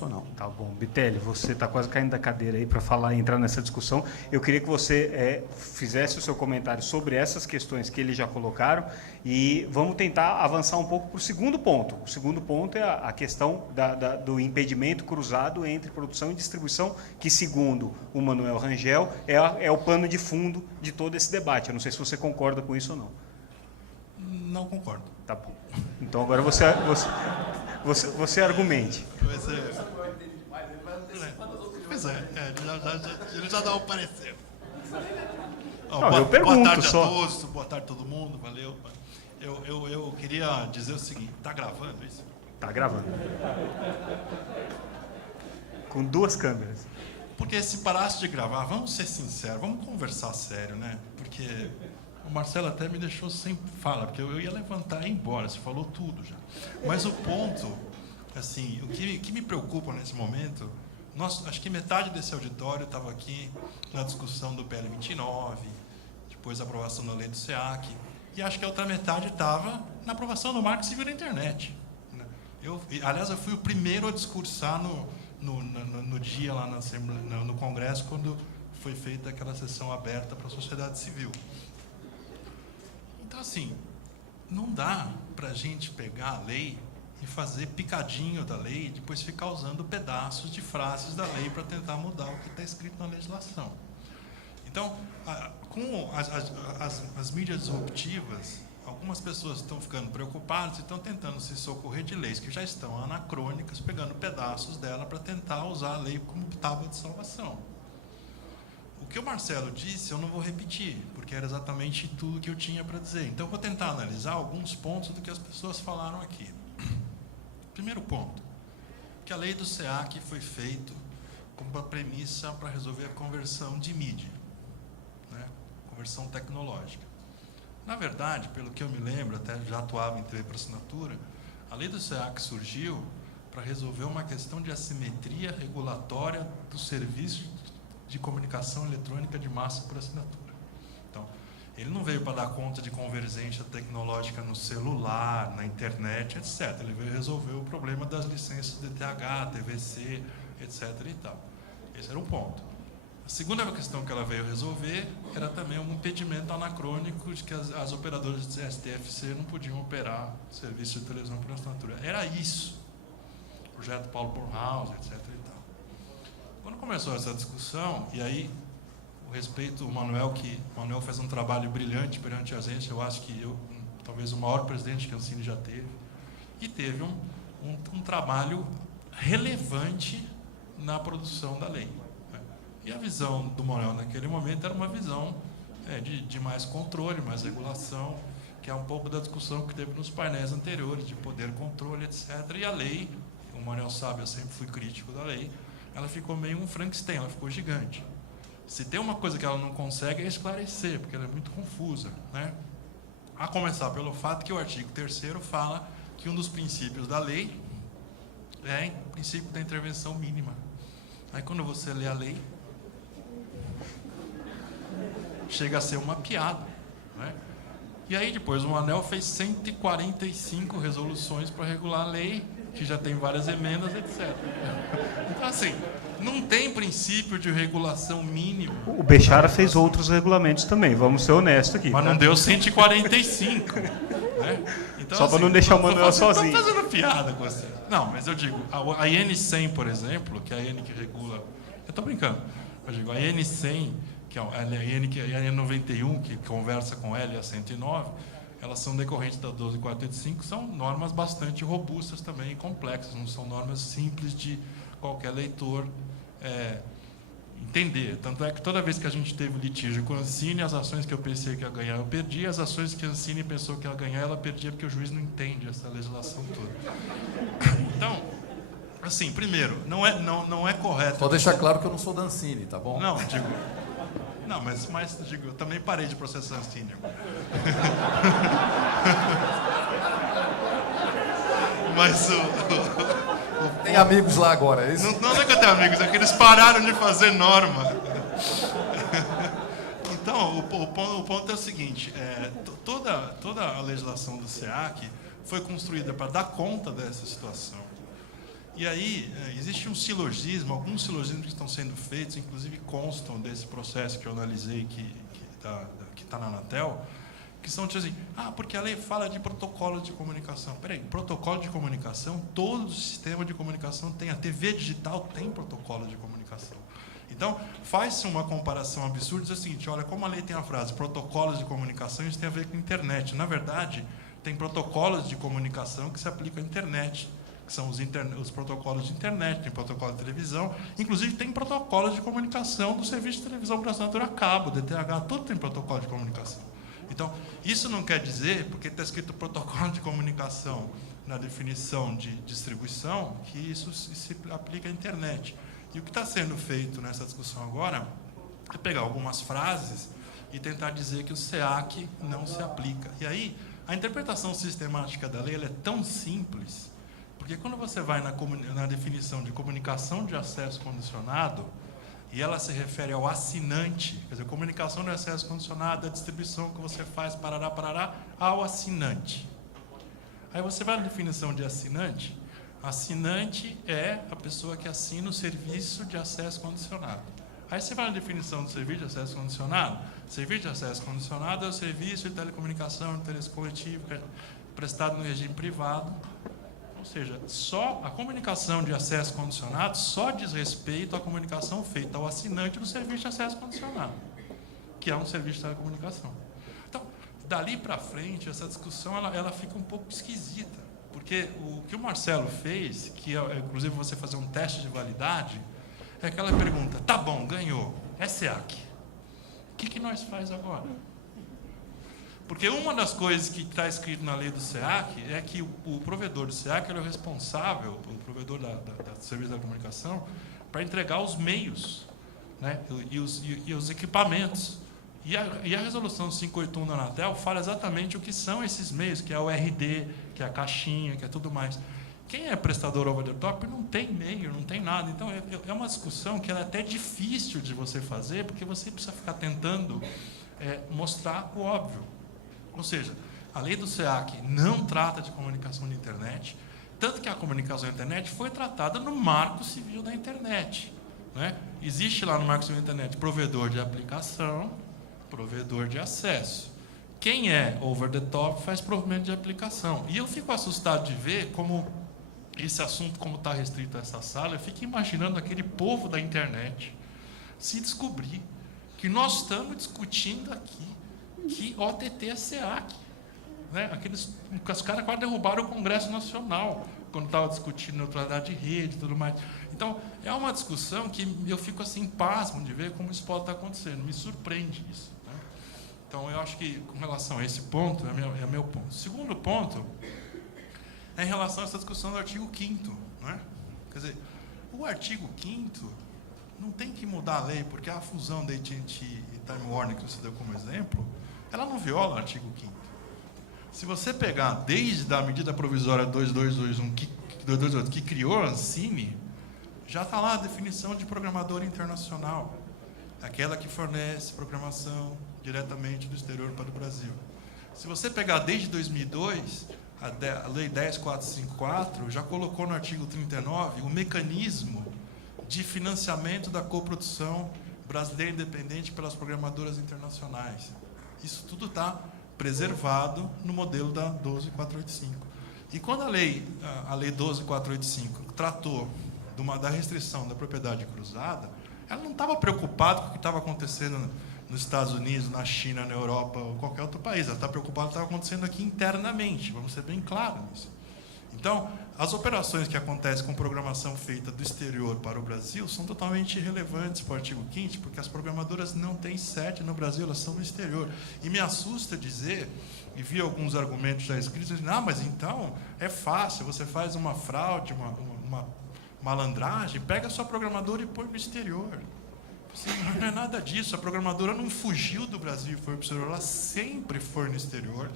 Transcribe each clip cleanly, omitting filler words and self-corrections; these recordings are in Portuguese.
constitucional. Tá bom. Bitelli, você está quase caindo da cadeira aí para entrar nessa discussão. Eu queria que você fizesse o seu comentário sobre essas questões que eles já colocaram e vamos tentar avançar um pouco para o segundo ponto. O segundo ponto é a questão do impedimento cruzado entre produção e distribuição, que, segundo o Manuel Rangel, é o pano de fundo de todo esse debate. Eu não sei se você concorda com isso ou não. Não concordo. Tá bom. Então, agora você argumente. Pois é, ele já dá o parecer. Eu pergunto boa tarde só. a todos, boa tarde a todo mundo, valeu. Eu queria dizer o seguinte, está gravando isso? Está gravando. Com 2 câmeras. Porque se parasse de gravar, vamos ser sinceros, vamos conversar sério, né? Porque o Marcelo até me deixou sem fala, porque eu ia levantar e ir embora, você falou tudo já. Mas o ponto, assim, o que me preocupa nesse momento, acho que metade desse auditório estava aqui na discussão do PL 29, depois da aprovação da lei do SEAC, e acho que a outra metade estava na aprovação do Marco Civil da Internet. Aliás, eu fui o primeiro a discursar no dia lá no Congresso, quando foi feita aquela sessão aberta para a sociedade civil. Então, assim, não dá para a gente pegar a lei e fazer picadinho da lei e depois ficar usando pedaços de frases da lei para tentar mudar o que está escrito na legislação. Então, com as mídias disruptivas, algumas pessoas estão ficando preocupadas e estão tentando se socorrer de leis que já estão anacrônicas, pegando pedaços dela para tentar usar a lei como tábua de salvação. O que o Marcelo disse, eu não vou repetir, porque era exatamente tudo que eu tinha para dizer. Então, eu vou tentar analisar alguns pontos do que as pessoas falaram aqui. Primeiro ponto, que a lei do SEAC foi feita como uma premissa para resolver a conversão de mídia, né? Conversão tecnológica. Na verdade, pelo que eu me lembro, até já atuava em TV por assinatura, a lei do SEAC surgiu para resolver uma questão de assimetria regulatória do serviço de comunicação eletrônica de massa por assinatura. Então, ele não veio para dar conta de convergência tecnológica no celular, na internet, etc. Ele veio resolver o problema das licenças DTH, TVC, etc. e tal. Esse era um ponto. A segunda questão que ela veio resolver era também um impedimento anacrônico de que as operadoras de STFC não podiam operar serviço de televisão por assinatura. Era isso. O projeto Paulo Bornhaus, etc. e tal. Quando começou essa discussão, e aí o respeito o Manuel fez um trabalho brilhante perante a agência, eu acho que talvez o maior presidente que a Ancine já teve, e teve um trabalho relevante na produção da lei. E a visão do Manuel naquele momento era uma visão de mais controle, mais regulação, que é um pouco da discussão que teve nos painéis anteriores, de poder, controle, etc. E a lei, o Manuel sabe, eu sempre fui crítico da lei, ela ficou meio um Frankenstein, ela ficou gigante. Se tem uma coisa que ela não consegue é esclarecer, porque ela é muito confusa, né? A começar pelo fato que o artigo 3º fala que um dos princípios da lei é o princípio da intervenção mínima. Aí quando você lê a lei, chega a ser uma piada, né? E aí depois o ANEEL fez 145 resoluções para regular a lei, que já tem várias emendas, etc. Então, assim, não tem princípio de regulação mínima. O Bechara fez outros regulamentos também, vamos ser honestos aqui. Mas não deu 145. Né? Então, só assim, para não deixar o Manuel sozinho. Estou fazendo piada com você. Não, mas eu digo, a IN100, por exemplo, que é a IN que regula... Eu estou brincando. Eu digo, a IN100, que é a IN91, que conversa com ela e a 109, elas são decorrentes da 12485, são normas bastante robustas também e complexas, não são normas simples de qualquer leitor entender. Tanto é que toda vez que a gente teve litígio com a Ancine, as ações que eu pensei que ia ganhar, eu perdi, as ações que a Ancine pensou que ia ganhar, ela perdia, porque o juiz não entende essa legislação toda. Então, assim, primeiro, não é correto... Só deixar claro que eu não sou da Ancine, tá bom? Não, digo... Não, mas digo, eu também parei de processar a Ancine. Mas Tem amigos lá agora, é isso? Não é que eu tenho amigos, é que eles pararam de fazer norma. Então, o ponto é o seguinte, toda a legislação do SEAC foi construída para dar conta dessa situação. E aí, existe um silogismo, alguns silogismos que estão sendo feitos, inclusive constam desse processo que eu analisei, que está na Anatel, que são tipo assim, porque a lei fala de protocolo de comunicação. Peraí, protocolo de comunicação, todo sistema de comunicação tem, a TV digital tem protocolo de comunicação. Então, faz-se uma comparação absurda, diz o seguinte, olha, como a lei tem a frase protocolos de comunicação, isso tem a ver com a internet. Na verdade, tem protocolos de comunicação que se aplicam à internet, que são os protocolos de internet, tem protocolo de televisão, inclusive tem protocolos de comunicação do Serviço de Televisão por Assinatura a Cabo, DTH, tudo tem protocolo de comunicação. Então, isso não quer dizer, porque está escrito protocolo de comunicação na definição de distribuição, que isso se aplica à internet. E o que está sendo feito nessa discussão agora é pegar algumas frases e tentar dizer que o SEAC não se aplica. E aí, a interpretação sistemática da lei ela é tão simples, porque quando você vai na definição de comunicação de acesso condicionado, e ela se refere ao assinante, quer dizer, comunicação de acesso condicionado, a distribuição que você faz, parará, ao assinante. Aí você vai na definição de assinante, assinante é a pessoa que assina o serviço de acesso condicionado. Aí você vai na definição do serviço de acesso condicionado, serviço de acesso condicionado é o serviço de telecomunicação, de interesse coletivo, prestado no regime privado. Ou seja, só a comunicação de acesso condicionado só diz respeito à comunicação feita ao assinante do serviço de acesso condicionado, que é um serviço de telecomunicação. Então, dali para frente, essa discussão ela fica um pouco esquisita, porque o que o Marcelo fez, que é, inclusive você fazer um teste de validade, é aquela pergunta, tá bom, ganhou, é SEAC. O que nós faz agora? Porque uma das coisas que está escrito na lei do SEAC é que o provedor do SEAC ele é o responsável, o provedor do serviço da comunicação, para entregar os meios, né, e os equipamentos. E a resolução 581 da Anatel fala exatamente o que são esses meios, que é o RD, que é a caixinha, que é tudo mais. Quem é prestador over the top não tem meio, não tem nada. Então, é uma discussão que ela é até difícil de você fazer, porque você precisa ficar tentando mostrar o óbvio. Ou seja, a lei do SEAC não trata de comunicação de internet, tanto que a comunicação da internet foi tratada no Marco Civil da Internet. Né? Existe lá no Marco Civil da Internet provedor de aplicação, provedor de acesso. Quem é over the top faz provimento de aplicação. E eu fico assustado de ver como esse assunto, como está restrito a essa sala, eu fico imaginando aquele povo da internet se descobrir que nós estamos discutindo aqui que OTT é SEAC. Né? Os caras quase derrubaram o Congresso Nacional quando estava discutindo neutralidade de rede e tudo mais. Então, é uma discussão que eu fico assim, pasmo de ver como isso pode estar acontecendo. Me surpreende isso. Né? Então, eu acho que, com relação a esse ponto, é meu ponto. O segundo ponto é em relação a essa discussão do artigo 5º. Né? Quer dizer, o artigo 5º não tem que mudar a lei, porque a fusão da AT&T e Time Warner, que você deu como exemplo, ela não viola o artigo 5º. Se você pegar desde a medida provisória 2221 que criou a Ancine, já está lá a definição de programador internacional, aquela que fornece programação diretamente do exterior para o Brasil. Se você pegar desde 2002, a Lei 10.454 já colocou no artigo 39 o mecanismo de financiamento da coprodução brasileira independente pelas programadoras internacionais. Isso tudo está preservado no modelo da 12.485. E quando a lei 12.485 tratou da restrição da propriedade cruzada, ela não estava preocupada com o que estava acontecendo nos Estados Unidos, na China, na Europa ou qualquer outro país. Ela está preocupada com o que estava acontecendo aqui internamente. Vamos ser bem claros nisso. Então, as operações que acontecem com programação feita do exterior para o Brasil são totalmente irrelevantes para o artigo 5º, porque as programadoras não têm sede no Brasil, elas são no exterior. E me assusta dizer, e vi alguns argumentos já escritos, mas então é fácil, você faz uma fraude, uma malandragem, pega a sua programadora e põe no exterior. Assim, não é nada disso, a programadora não fugiu do Brasil e foi para o exterior, ela sempre foi no exterior.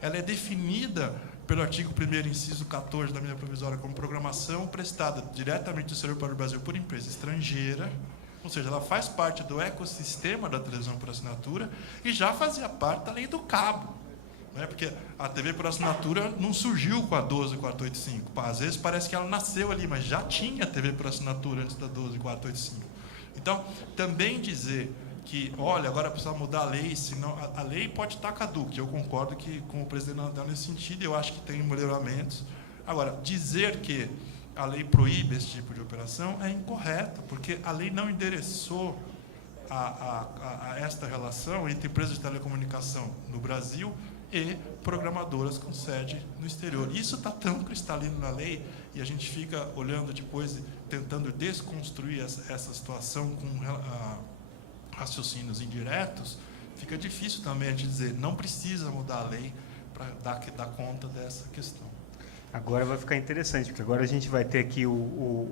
Ela é definida pelo artigo 1º, inciso 14 da medida provisória, como programação prestada diretamente do exterior para o Brasil por empresa estrangeira, ou seja, ela faz parte do ecossistema da televisão por assinatura e já fazia parte da lei do cabo. né? Porque a TV por assinatura não surgiu com a 12485. Às vezes parece que ela nasceu ali, mas já tinha TV por assinatura antes da 12485. Então, também dizer que, olha, agora precisa mudar a lei, senão a lei pode estar caduca. Eu concordo que com o presidente Nadal nesse sentido, eu acho que tem melhoramentos. Agora, dizer que a lei proíbe esse tipo de operação é incorreto, porque a lei não endereçou a esta relação entre empresas de telecomunicação no Brasil e programadoras com sede no exterior. Isso está tão cristalino na lei e a gente fica olhando depois, tentando desconstruir essa situação com raciocínios indiretos, fica difícil também a gente dizer, não precisa mudar a lei para dar conta dessa questão. Agora vai ficar interessante, porque agora a gente vai ter aqui o